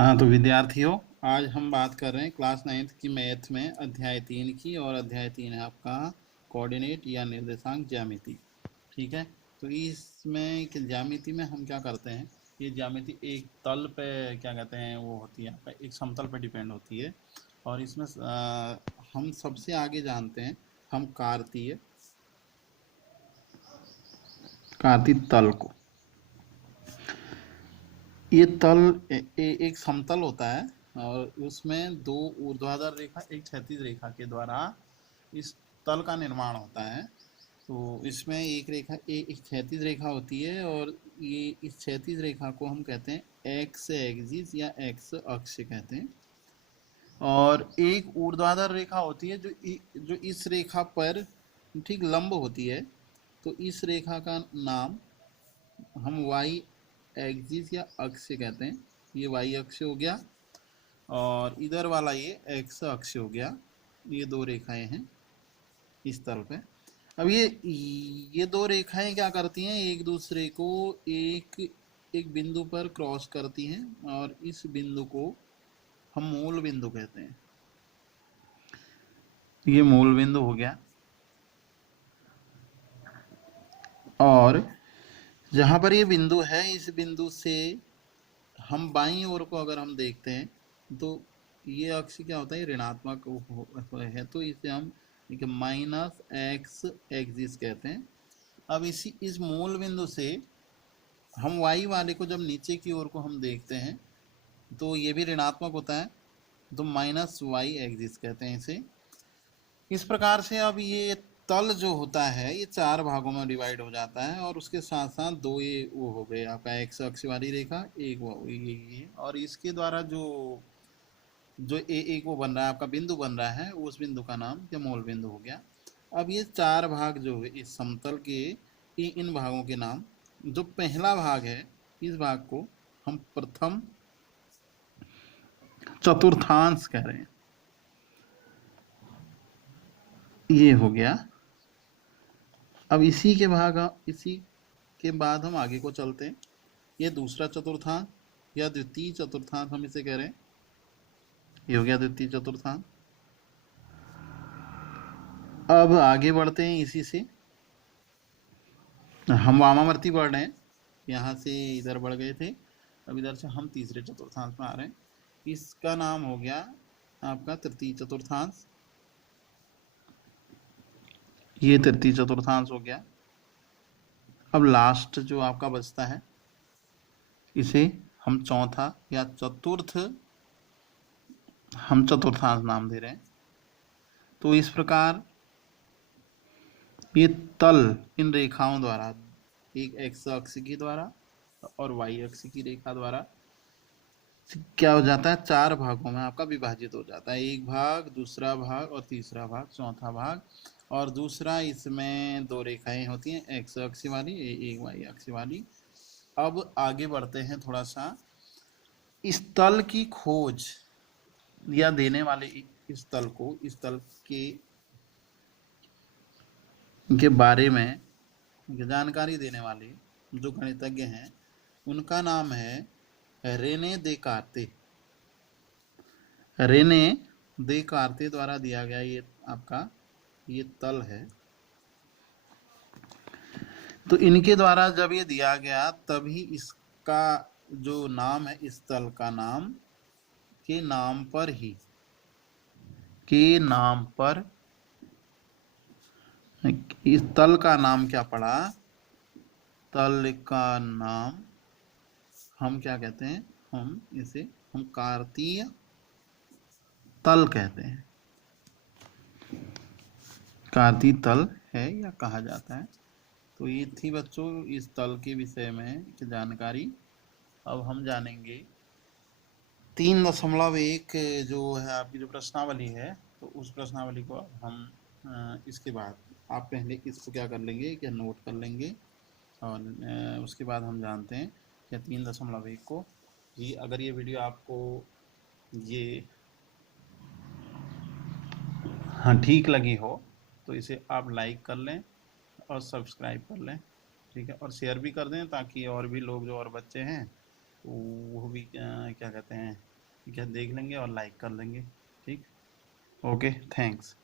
हाँ तो विद्यार्थियों, आज हम बात कर रहे हैं क्लास 9th की मैथ में अध्याय 3 की। और अध्याय 3 है आपका कोऑर्डिनेट या निर्देशांक ज्यामिति। ठीक है। तो इसमें ज्यामिति में हम क्या करते हैं, ये ज्यामिति एक तल पे क्या कहते हैं वो होती है, आपका एक समतल पे डिपेंड होती है। और इसमें हम सबसे आगे जानते हैं हम कार्तीय तल को। ये तल एक समतल होता है और उसमें दो ऊर्ध्वाधर रेखा एक क्षैतिज रेखा के द्वारा इस तल का निर्माण होता है। तो इसमें एक रेखा एक क्षैतिज रेखा होती है और ये इस क्षैतिज रेखा को हम कहते हैं एक्स एक्सिस या एक्स अक्ष कहते हैं। और एक ऊर्ध्वाधर रेखा होती है जो इस रेखा पर ठीक लंब होती है। तो इस रेखा का नाम हम वाई एक्सिस या अक्ष कहते हैं। ये वाई अक्ष हो गया और इधर वाला ये एक्स अक्ष हो गया। ये दो रेखाएं हैं इस तल पे। अब ये दो रेखाएं क्या करती हैं, एक दूसरे को एक एक बिंदु पर क्रॉस करती हैं और इस बिंदु को हम मूल बिंदु कहते हैं। ये मूल बिंदु हो गया। और जहां पर ये बिंदु है, इस बिंदु से हम बाईं ओर को अगर हम देखते हैं तो ये अक्ष क्या होता है, ऋणात्मक है। तो इसे हम माइनस एक्स एक्सिस कहते हैं। अब इस मूल बिंदु से हम वाई वाले को जब नीचे की ओर को हम देखते हैं तो ये भी ऋणात्मक होता है, तो माइनस वाई एक्सिस कहते हैं इसे। इस प्रकार से अब ये तल जो होता है ये चार भागों में डिवाइड हो जाता है और उसके साथ साथ दो ये वो हो गए आपका एक्स अक्ष वाली रेखा, एक वो ये और इसके द्वारा जो जो एक वो बन रहा है आपका बिंदु बन रहा है, उस बिंदु का नाम या मूल बिंदु हो गया। अब ये चार भाग जो है इस समतल के, इन भागों के नाम, जो पहला भाग है इस भाग को हम प्रथम चतुर्थांश कह रहे हैं। ये हो गया। अब इसी के बाद हम आगे को चलते हैं। ये दूसरा चतुर्थांश या द्वितीय चतुर्थांश हम इसे कह रहे हैं। ये हो गया द्वितीय चतुर्थांश। अब आगे बढ़ते हैं, इसी से हम वामावर्ती बढ़ रहे हैं, यहाँ से इधर बढ़ गए थे, अब इधर से हम तीसरे चतुर्थांश में आ रहे हैं। इसका नाम हो गया आपका तृतीय चतुर्थांश। ये तृतीय चतुर्थांश हो गया। अब लास्ट जो आपका बचता है इसे हम चौथा या चतुर्थांश नाम दे रहे हैं। तो इस प्रकार ये तल इन रेखाओं द्वारा, एक एक्स अक्ष की द्वारा और वाई अक्ष की रेखा द्वारा क्या हो जाता है, चार भागों में आपका विभाजित हो जाता है। एक भाग, दूसरा भाग और तीसरा भाग, चौथा भाग। और दूसरा इसमें दो रेखाएं होती हैं, एक्स अक्ष वाली एक वाई अक्ष वाली। अब आगे बढ़ते हैं थोड़ा सा, इस तल की खोज या देने वाले इस तल के बारे में जानकारी देने वाले जो गणितज्ञ हैं उनका नाम है रेने देकार्ते। रेने देकार्ते द्वारा दिया गया ये आपका ये तल है। तो इनके द्वारा जब ये दिया गया तभी इसका जो नाम है, इस तल का नाम के नाम पर इस तल का नाम क्या पड़ा, तल का नाम हम क्या कहते हैं, हम कार्तीय तल कहते हैं। कार्तीय तल है या कहा जाता है। तो ये थी बच्चों इस तल के विषय में की जानकारी। अब हम जानेंगे 3.1 जो है आपकी जो प्रश्नावली है, तो उस प्रश्नावली को हम इसके बाद आप पहले इसको क्या कर लेंगे, क्या नोट कर लेंगे। और उसके बाद हम जानते हैं कि 3.1 को ये, अगर ये वीडियो आपको ये हाँ ठीक लगी हो तो इसे आप लाइक कर लें और सब्सक्राइब कर लें। ठीक है, और शेयर भी कर दें ताकि और भी लोग जो और बच्चे हैं तो वो भी क्या कहते हैं ठीक है, देख लेंगे और लाइक कर देंगे। ठीक। Okay, thanks.